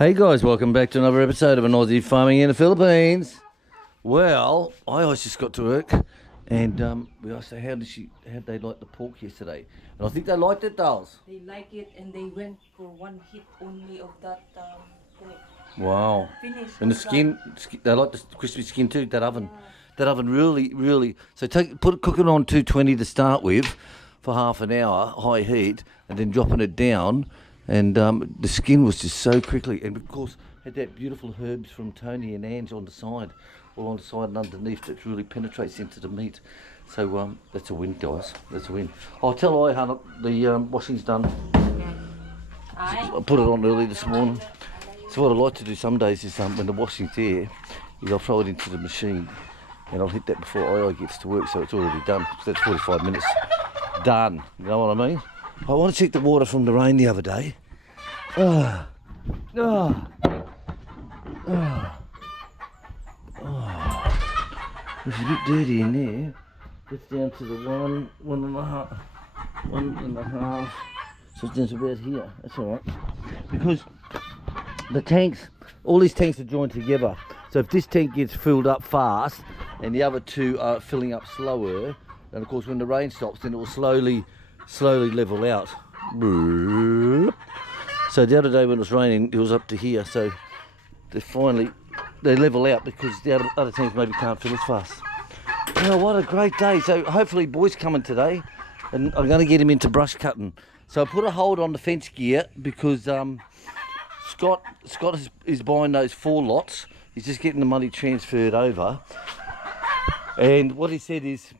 Hey guys, welcome back to another episode of an Aussie Farming in the Philippines. Well, I just got to work and we asked her how'd they like the pork yesterday. And I think they liked it, dolls. They like it and they went for one hit only of that pork. Wow. Finished. And the skin, they like the crispy skin too, that oven. Yeah. That oven really, so cook it on 220 to start with for half an hour, high heat, and then dropping it down. And the skin was just so quickly, and of course had that beautiful herbs from Tony and Ange on the side, all on the side and underneath, that really penetrates into the meat. So that's a win, guys. That's a win. I'll tell Hannah the washing's done. I put it on early this morning. So what I like to do some days is when the washing's there, is I'll throw it into the machine, and I'll hit that before I gets to work, so it's already done. So that's 45 minutes done. You know what I mean? I want to check the water from the rain the other day. It was a bit dirty in there. It's down to the one and a half. So it's down to about here. That's all right. Because the tanks, all these tanks are joined together. So if this tank gets filled up fast and the other two are filling up slower, then of course when the rain stops, then it will slowly level out. So the other day when it was raining, it was up to here, so they level out because the other tanks maybe can't fill as fast. Oh, what a great day. So hopefully boy's coming today, and I'm going to get him into brush cutting. So I put a hold on the fence gear because Scott is buying those 4 lots. He's just getting the money transferred over. And what he said is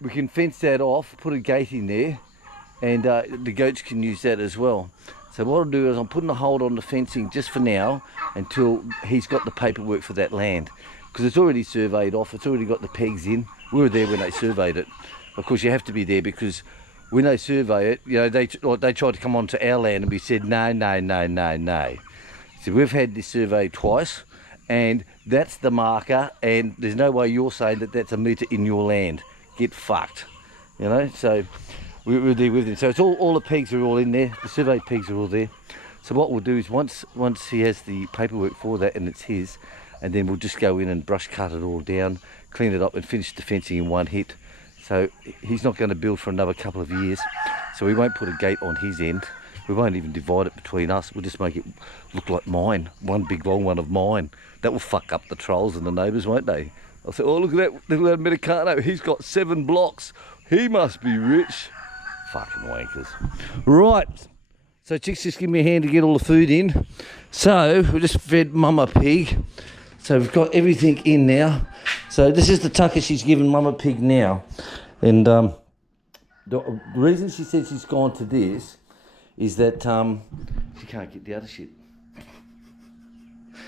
we can fence that off, put a gate in there, and the goats can use that as well. So what I'll do is I'm putting a hold on the fencing just for now until he's got the paperwork for that land, because it's already surveyed off, it's already got the pegs in. We were there when they surveyed it. Of course you have to be there because when they survey it, you know, they tried to come onto our land and we said no. So we've had this survey twice, and that's the marker, and there's no way you're saying that that's a metre in your land. Get fucked, you know. So we were there with him. So it's all the pegs are all in there. The survey pegs are all there. So what we'll do is once he has the paperwork for that and it's his, and then we'll just go in and brush cut it all down, clean it up, and finish the fencing in one hit. So he's not going to build for another couple of years. So we won't put a gate on his end. We won't even divide it between us. We'll just make it look like mine, one big long one of mine. That will fuck up the trolls and the neighbours, won't they? I'll say, oh, look at that little Americano. He's got 7 blocks. He must be rich. Fucking wankers. Right. So Chick's just give me a hand to get all the food in. So we just fed Mama Pig. So we've got everything in now. So this is the tucker she's given Mama Pig now. And the reason she said she's gone to this is that she can't get the other shit.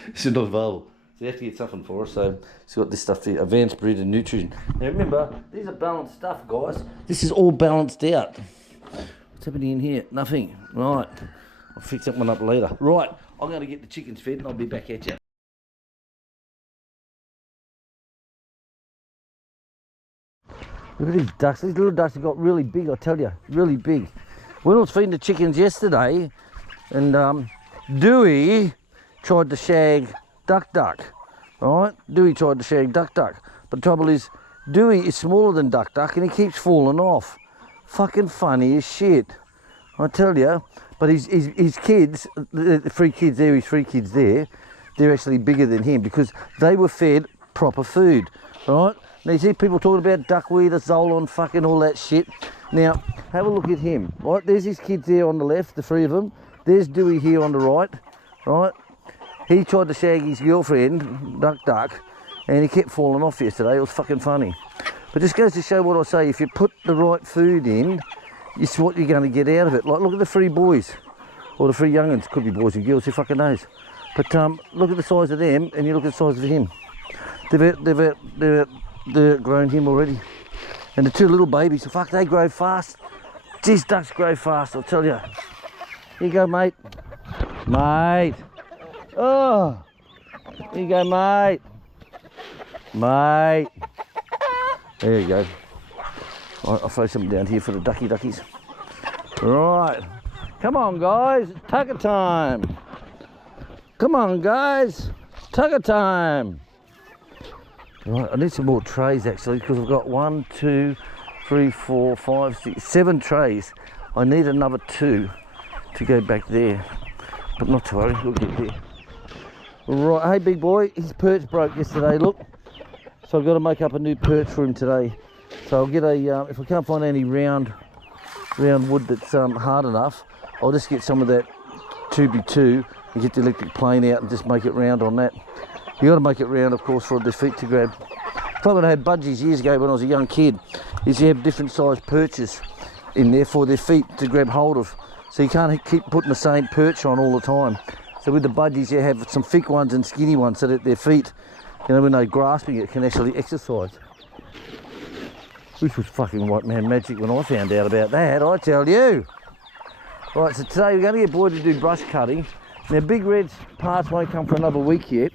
It's not available. So you have to get something for her. So she's got this stuff here, advanced breed and nutrition. Now remember, these are balanced stuff, guys. This is all balanced out. What's happening in here? Nothing. Right. I'll fix that one up later. Right. I'm going to get the chickens fed and I'll be back at you. Look at these ducks. These little ducks have got really big, I tell you. Really big. When I was feeding the chickens yesterday, and Dewey tried to shag Duck, right? Dewey tried to shag Duck. But the trouble is, Dewey is smaller than Duck, and he keeps falling off. Fucking funny as shit, I tell you. But his kids, the 3 kids there, his 3 kids there, they're actually bigger than him because they were fed proper food, right? Now you see people talking about duckweed, Zolon, fucking all that shit. Now, have a look at him, right? There's his kids there on the left, the 3 of them. There's Dewey here on the right, right? He tried to shag his girlfriend, Duck, and he kept falling off yesterday. It was fucking funny. But this goes to show what I say. If you put the right food in, it's what you're going to get out of it. Like, look at the 3 boys, or the 3 young'uns. Could be boys and girls, who fucking knows. But look at the size of them, and you look at the size of him. They've grown him already. And the 2 little babies, fuck, they grow fast. Jeez, ducks grow fast, I'll tell you. Here you go, mate. Mate. Oh, here you go, mate. Mate. There you go. I'll throw something down here for the duckies. Right. Come on, guys. Tucker time. Come on, guys. Tugger time. Right, I need some more trays actually because I've got 1, 2, 3, 4, 5, 6, 7 trays. I need another 2 to go back there, but not to worry, we'll get there. Right, hey big boy, his perch broke yesterday, look. So I've got to make up a new perch for him today. So I'll get a, if I can't find any round wood that's hard enough, I'll just get some of that 2x2 and get the electric plane out and just make it round on that. You got to make it round, of course, for the feet to grab. Like when I had budgies years ago when I was a young kid, is you have different sized perches in there for their feet to grab hold of. So you can't keep putting the same perch on all the time. So with the budgies, you have some thick ones and skinny ones so that their feet, you know, when they're grasping it, can actually exercise. Which was fucking white man magic when I found out about that, I tell you. Right, so today we're going to get Boy to do brush cutting. Now Big Red's parts won't come for another week yet.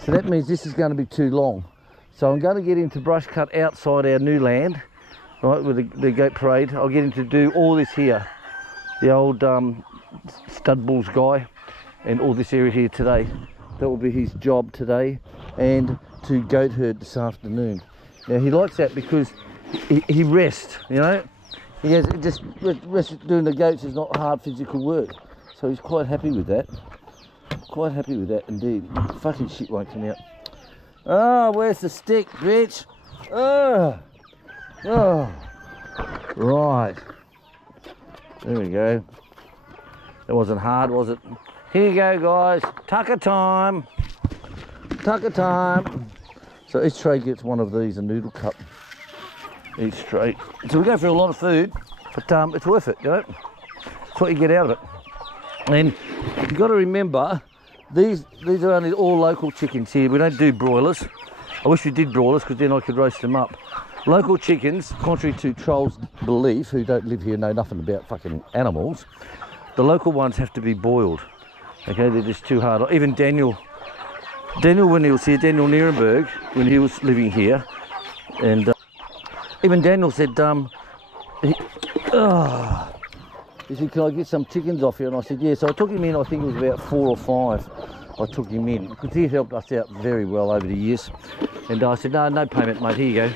So that means this is going to be too long. So I'm going to get him to brush cut outside our new land, right, with the goat parade. I'll get him to do all this here. The old stud bulls guy and all this area here today. That will be his job today, and to goat herd this afternoon. Now he likes that because he rests, you know. He has just rest doing the goats is not hard physical work. So he's quite happy with that. Quite happy with that indeed. Fucking shit won't come out. Oh, where's the stick, bitch? Oh, right. There we go. It wasn't hard, was it? Here you go, guys. Tucker time. Tucker time. So each tray gets one of these, a noodle cup. Each tray. So we go for a lot of food, but it's worth it, you know. That's what you get out of it. And you've got to remember, these are only all local chickens here. We don't do broilers. I wish we did broilers because then I could roast them up. Local chickens, contrary to trolls' belief, who don't live here, know nothing about fucking animals, the local ones have to be boiled. Okay, they're just too hard. Even Daniel when he was here, Daniel Nierenberg, when he was living here, and even Daniel said, he said, can I get some chickens off here? And I said, yeah. So I took him in, I think it was about 4 or 5. I took him in because he helped us out very well over the years. And I said, no payment, mate, here you go.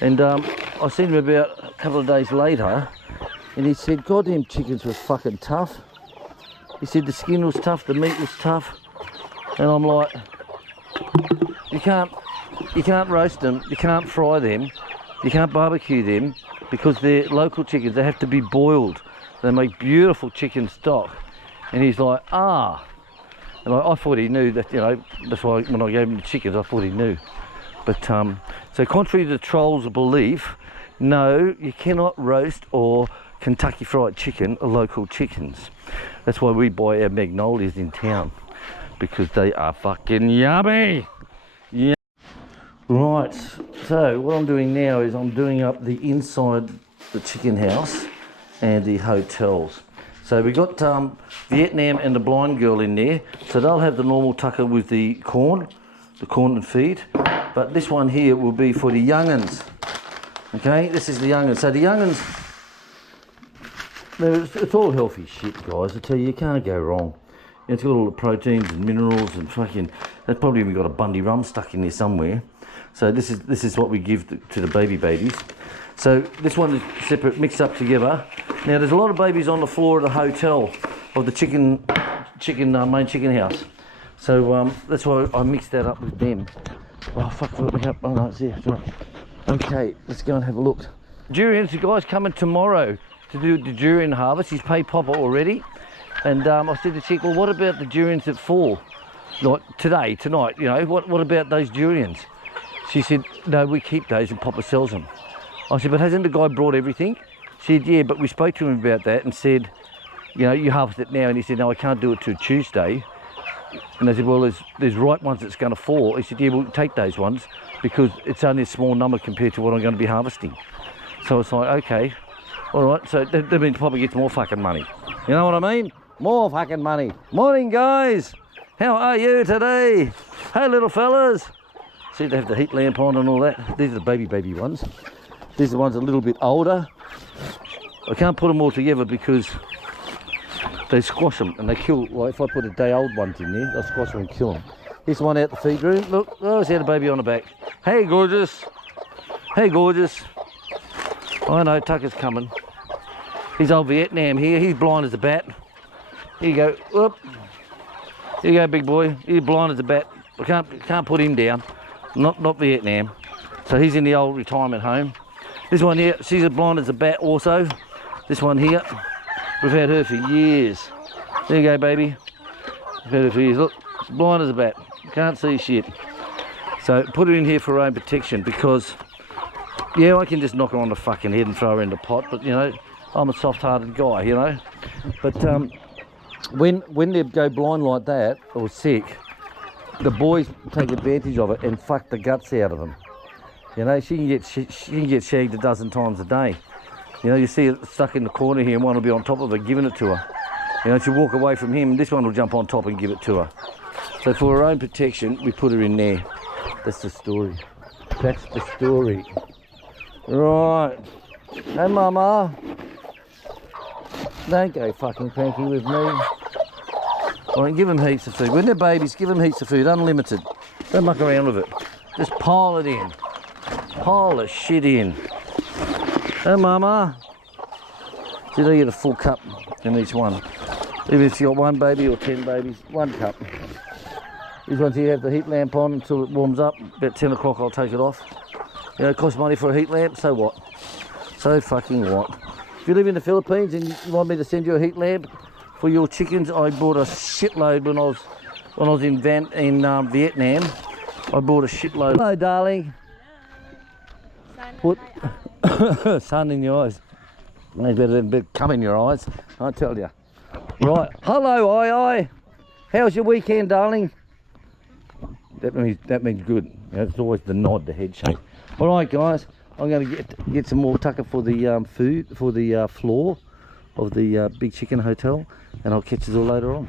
And I seen him about a couple of days later, and he said, goddamn chickens were fucking tough. He said the skin was tough, the meat was tough. And I'm like, you can't roast them, you can't fry them, you can't barbecue them because they're local chickens. They have to be boiled. They make beautiful chicken stock. And he's like, ah. And I thought he knew that, you know, that's why when I gave him the chickens, I thought he knew. But, so contrary to the trolls' belief, no, you cannot roast or Kentucky Fried Chicken local chickens. That's why we buy our Magnolias in town, because they are fucking yummy. Yeah. Right, so what I'm doing now is I'm doing up the inside the chicken house and the hotels. So we got Vietnam and the blind girl in there, so they'll have the normal tucker with the corn and feed, but this one here will be for the young'uns. Okay, this is the young'uns. So the young'uns, it's all healthy shit, guys. I tell you, you can't go wrong. It's got all the proteins and minerals and fucking, they've probably even got a Bundy rum stuck in there somewhere. So this is what we give to the babies. So this one is separate, mixed up together. Now there's a lot of babies on the floor of the hotel, of the main chicken house. So that's why I mixed that up with them. Oh fuck, let me help. Oh no, it's there. Right. Okay, let's go and have a look. Durians, the guy's coming tomorrow to do the durian harvest. He's paid Papa already. And I said to Chick, well, what about the durians that fall? Like tonight, you know, what about those durians? She said, no, we keep those and Papa sells them. I said, but hasn't the guy brought everything? She said, yeah, but we spoke to him about that and said, you know, you harvest it now. And he said, no, I can't do it till Tuesday. And I said, well, there's ripe ones that's going to fall. He said, yeah, we'll take those ones because it's only a small number compared to what I'm going to be harvesting. So it's like, okay, all right. So that means Papa gets more fucking money. You know what I mean? More fucking money. Morning, guys. How are you today? Hey, little fellas. See, they have the heat lamp on and all that. These are the baby ones. These are the ones a little bit older. I can't put them all together because they squash them and they kill. Like if I put a day old ones in there, they'll squash them and kill them. Here's one out the feed room. Look, oh, he's had a baby on the back. Hey, gorgeous. Hey, gorgeous. I know, Tucker's coming. He's old Vietnam here. He's blind as a bat. Here you go. Whoop. Here you go, big boy. He's blind as a bat. I can't put him down. Not Vietnam. So he's in the old retirement home. This one here, she's as blind as a bat also. This one here, we've had her for years. There you go, baby. We've had her for years. Look, she's blind as a bat. Can't see shit. So put her in here for her own protection because, yeah, I can just knock her on the fucking head and throw her in the pot, but you know, I'm a soft-hearted guy, you know. But when they go blind like that or sick, the boys take advantage of it and fuck the guts out of them. You know, she can get shagged a dozen times a day. You know, you see it stuck in the corner here and one will be on top of her giving it to her. You know, she'll walk away from him and this one will jump on top and give it to her. So for her own protection, we put her in there. That's the story. That's the story. Right. Hey, Mama. Don't go fucking cranky with me. All right, give them heaps of food. When they're babies, give them heaps of food, unlimited. Don't muck around with it. Just pile it in. Pile the shit in. Hey, Mama. See, they get a full cup in each one. Even if you got one baby or 10 babies, 1 cup. These ones here have the heat lamp on until it warms up. About 10 o'clock I'll take it off. You know, it costs money for a heat lamp, so what? So fucking what? If you live in the Philippines and you want me to send you a heat lamp for your chickens, I bought a shitload when I was in Vietnam. I bought a shitload. Hello, darling. Put sun in your eyes. Maybe better than a bit cum in your eyes, I tell you. Right, hello, Ai. How's your weekend, darling? That means good. You know, it's always the nod, the head shake. All right, guys, I'm going to get some more tucker for the food, for the floor of the Big Chicken Hotel, and I'll catch you all later on.